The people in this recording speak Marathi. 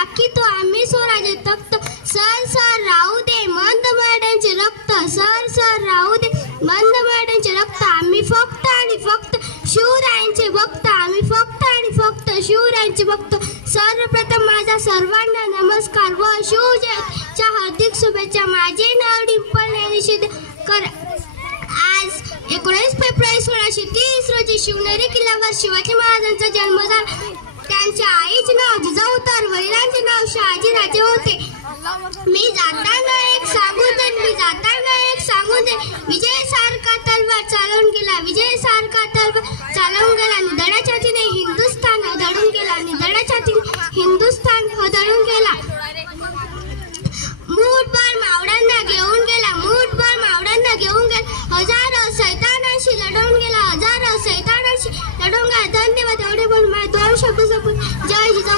राखीतो आम्ही स्वराज्य तख्त. सर सर राहू दे मंद मराठ्यांचे रक्त, सर सर राहू दे मंद मराठ्यांचे रक्त. आम्ही फक्त आणि फक्त शिवरायांचे भक्त, आम्ही फक्त आणि फक्त शिवरायांचे भक्त. सर्वप्रथम माझा सर्वांना नमस्कार व शिवजयंतीच्या हार्दिक शुभेच्छा. माझे नाव डिंपल ज्ञानेश्वर कर. आज 19 फेब्रुवारी 1630 रोजी शिवनेरी किल्ल्यावर शिवाजी महाराजांचा जन्म झाला. त्यांच्या आईचे नाव जिजाऊ तर वडिलांचे नाव शहाजीराजे होते. मी जाताना एक